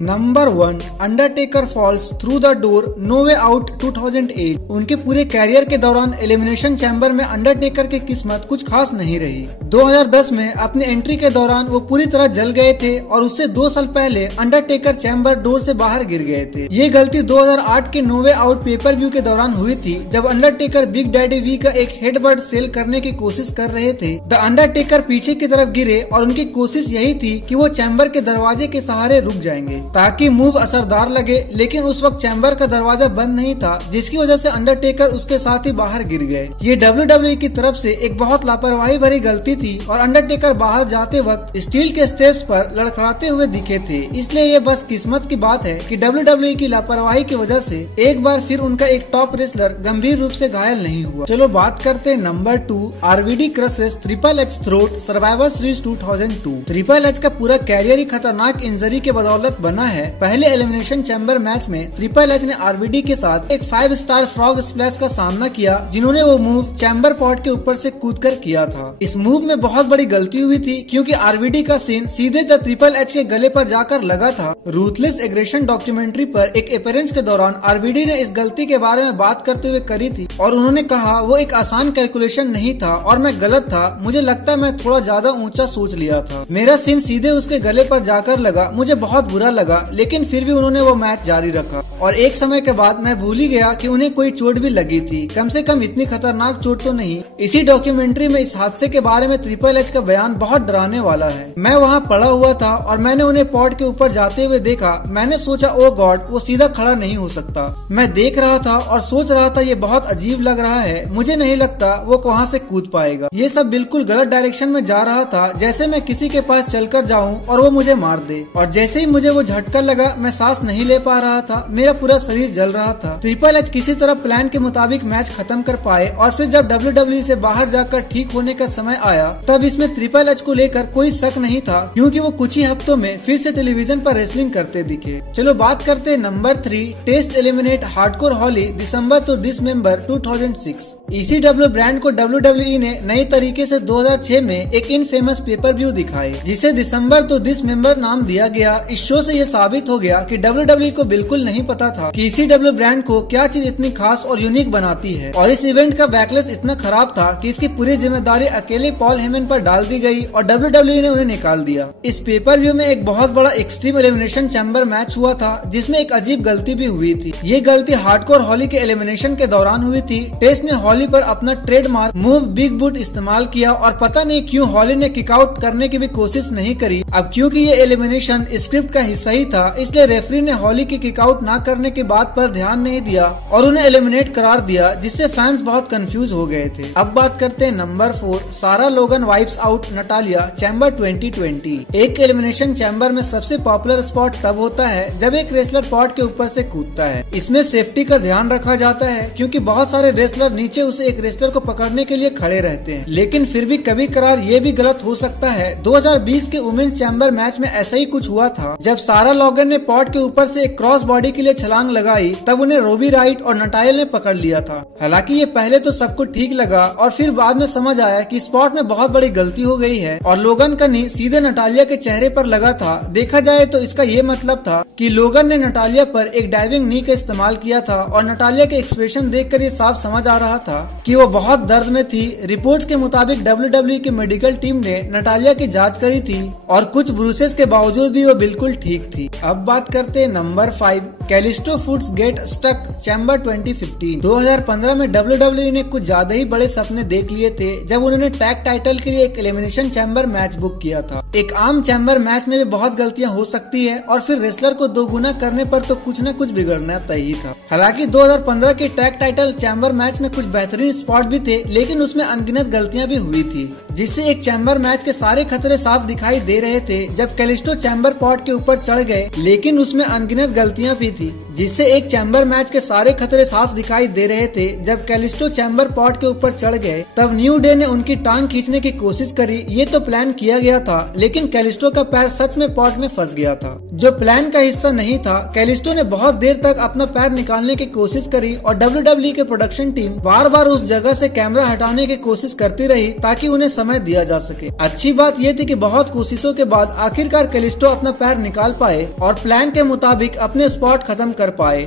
Number 1, Undertaker falls through the door no way out 2008। उनके पूरे career के दौरान एलिमिनेशन चैम्बर में अंडरटेकर की किस्मत कुछ खास नहीं रही। 2010 में अपनी एंट्री के दौरान वो पूरी तरह जल गए थे और उससे 2 साल पहले अंडरटेकर चैम्बर डोर से बाहर गिर गए थे। ये गलती 2008 के no way out pay per view के दौरान हुई थी, जब अंडरटेकर बिग डैडी वी का एक हेडबट सेल करने की कोशिश कर रहे थे। द अंडरटेकर पीछे की तरफ गिरे और उनकी कोशिश यही थी कि वो चैम्बर के दरवाजे के सहारे रुक जाएंगे ताकि मूव असरदार लगे, लेकिन उस वक्त चैम्बर का दरवाजा बंद नहीं था, जिसकी वजह से अंडरटेकर उसके साथ ही बाहर गिर गए। ये WWE की तरफ से एक बहुत लापरवाही भरी गलती थी और अंडरटेकर बाहर जाते वक्त स्टील के स्टेप्स पर लड़खड़ाते हुए दिखे थे। इसलिए ये बस किस्मत की बात है कि WWE की लापरवाही की वजह से एक बार फिर उनका एक टॉप रेसलर गंभीर रूप से घायल नहीं हुआ। चलो बात करते हैं number 2, RVD crosses triple H throat survivor series 2002। Triple H का पूरा कैरियर ही खतरनाक इंजरी के बदौलत बना है। पहले एलिमिनेशन चैम्बर मैच में ट्रिपल एच ने RVD के साथ एक 5 स्टार फ्रॉग स्प्लैश का सामना किया, जिन्होंने वो मूव चैम्बर पॉट के ऊपर से कूदकर किया था। इस मूव में बहुत बड़ी गलती हुई थी, क्योंकि RVD का सीन सीधे द ट्रिपल एच के गले पर जाकर लगा था। रूथलेस एग्रेशन डॉक्यूमेंट्री पर एक अपीयरेंस के दौरान RVD ने इस गलती के बारे में बात करते हुए करी थी और उन्होंने कहा वो एक आसान कैलकुलेशन नहीं था और मैं गलत था। मुझे लगता है मैं थोड़ा ज्यादा ऊंचा सोच लिया था। मेरा सीन सीधे उसके गले पर जाकर लगा, मुझे बहुत बुरा लगा, लेकिन फिर भी उन्होंने वो मैच जारी रखा और एक समय के बाद मैं भूल ही गया कि उन्हें कोई चोट भी लगी थी। कम से कम इतनी खतरनाक चोट तो नहीं। इसी डॉक्यूमेंट्री में इस हादसे के बारे में ट्रिपल एच का बयान बहुत डराने वाला है। मैं वहाँ पड़ा हुआ था और मैंने उन्हें पॉड के ऊपर जाते हुए देखा। मैंने सोचा ओ गॉड, वो सीधा खड़ा नहीं हो सकता। मैं देख रहा था और सोच रहा था ये बहुत अजीब लग रहा है, मुझे नहीं लगता वो वहाँ से कूद पाएगा। ये सब बिल्कुल गलत डायरेक्शन में जा रहा था, जैसे मैं किसी के पास चलकर जाऊं और वो मुझे मार दे। और जैसे ही मुझे वो झटका लगा, मैं सांस नहीं ले पा रहा था, मेरा पूरा शरीर जल रहा था। ट्रिपल एच किसी तरह प्लान के मुताबिक मैच खत्म कर पाए और फिर जब WWE से बाहर जाकर ठीक होने का समय आया, तब इसमें ट्रिपल एच को लेकर कोई शक नहीं था, क्योंकि वो कुछ ही हफ्तों में फिर से टेलीविजन पर रेसलिंग करते दिखे। चलो बात करते हैं number 3, Test eliminate Hardcore Holly December two December 2006। ECW brand को WWE ने नए तरीके से 2006 में एक इनफेमस पेपर व्यू दिखाए, जिसे दिसंबर टू दिसंबर नाम दिया गया। इस शो से ये साबित हो गया कि WWE को बिल्कुल नहीं पता था कि ECW ब्रांड को क्या चीज इतनी खास और यूनिक बनाती है, और इस इवेंट का बैकलेस इतना खराब था कि इसकी पूरी जिम्मेदारी अकेले पॉल हेमन पर डाल दी गई और WWE ने उन्हें निकाल दिया। इस पेपर व्यू में एक बहुत बड़ा एक्सट्रीम एलिमिनेशन चैम्बर मैच हुआ था, जिसमें एक अजीब गलती भी हुई थी। ये गलती हार्डकोर हॉली के एलिमिनेशन के दौरान हुई थी। टेस्ट ने हॉली पर अपना ट्रेडमार्क मूव बिग बूट इस्तेमाल किया और पता नहीं क्यों हॉली ने किक आउट करने की भी कोशिश नहीं करी। अब क्योंकि ये एलिमिनेशन स्क्रिप्ट का हिस्सा ही था, इसलिए रेफरी ने हॉली की किक आउट न करने की बात पर ध्यान नहीं दिया और उन्हें एलिमिनेट करार दिया, जिससे फैंस बहुत कंफ्यूज हो गए थे। अब बात करते हैं नंबर 4, सारा लोगन वाइप्स आउट नटालिया चैम्बर 2020। एक एलिमिनेशन चैम्बर में सबसे पॉपुलर स्पॉट तब होता है जब एक रेसलर पॉट के ऊपर से कूदता है। इसमें सेफ्टी का ध्यान रखा जाता है, क्योंकि बहुत सारे रेसलर नीचे उसे एक रेसलर को पकड़ने के लिए खड़े रहते हैं, लेकिन फिर भी कभी कभार ये भी गलत हो सकता है। 2020 के वुमेन्स चैम्बर मैच में ऐसा ही कुछ हुआ था। जब सारा लोगन ने पॉट के ऊपर से एक क्रॉस बॉडी के लिए छलांग लगाई, तब उन्हें रोबी राइट और नटाइल ने पकड़ लिया था। हालांकि ये पहले तो सबको ठीक लगा और फिर बाद में समझ आया कि स्पॉट में बहुत बड़ी गलती हो गई है और लोगन का नी सीधे नटालिया के चेहरे पर लगा था। देखा जाए तो इसका ये मतलब था कि लोगन ने नटालिया पर एक डाइविंग नी का इस्तेमाल किया था और नटालिया के एक्सप्रेशन देखकर ये साफ समझ आ रहा था कि वो बहुत दर्द में थी। रिपोर्ट्स के मुताबिक WWE की मेडिकल टीम ने नटालिया की जांच करी थी और कुछ ब्रूसेस के बावजूद भी वो बिल्कुल ठीक थी। अब बात करते हैं number 5, Kalisto foods get stuck chamber 2015। 2015 में WWE ने कुछ ज्यादा ही बड़े सपने देख लिए थे जब उन्होंने टैग टाइटल के लिए एक एलिमिनेशन चैम्बर मैच बुक किया था। एक आम चैम्बर मैच में भी बहुत गलतियां हो सकती है और फिर रेसलर को दोगुना करने पर तो कुछ न कुछ बिगड़ना तय ही था। हालांकि 2015 के टैग टाइटल चैम्बर मैच में कुछ बेहतरीन स्पॉट भी थे, लेकिन उसमें अनगिनत गलतियां भी हुई थी, जिससे एक चैम्बर मैच के सारे खतरे साफ दिखाई दे रहे थे। जब कैलिस्टो चैम्बर पॉट के ऊपर चढ़ गए, लेकिन उसमें अनगिनत गलतियां भी थी, जिससे एक चैम्बर मैच के सारे खतरे साफ दिखाई दे रहे थे। जब कैलिस्टो चैम्बर पॉट के ऊपर चढ़ गए तब न्यू डे ने उनकी टांग खींचने की कोशिश करी। ये तो प्लान किया गया था, लेकिन कैलिस्टो का पैर सच में पॉट में फंस गया था, जो प्लान का हिस्सा नहीं था। कैलिस्टो ने बहुत देर तक अपना पैर निकालने की कोशिश करी और WWE के प्रोडक्शन टीम बार बार उस जगह से कैमरा हटाने की कोशिश करती रही ताकि उन्हें समय दिया जा सके। अच्छी बात यह थी कि बहुत कोशिशों के बाद आखिरकार कैलिस्टो अपना पैर निकाल पाए और प्लान के मुताबिक अपने स्पॉट खत्म कर पाए।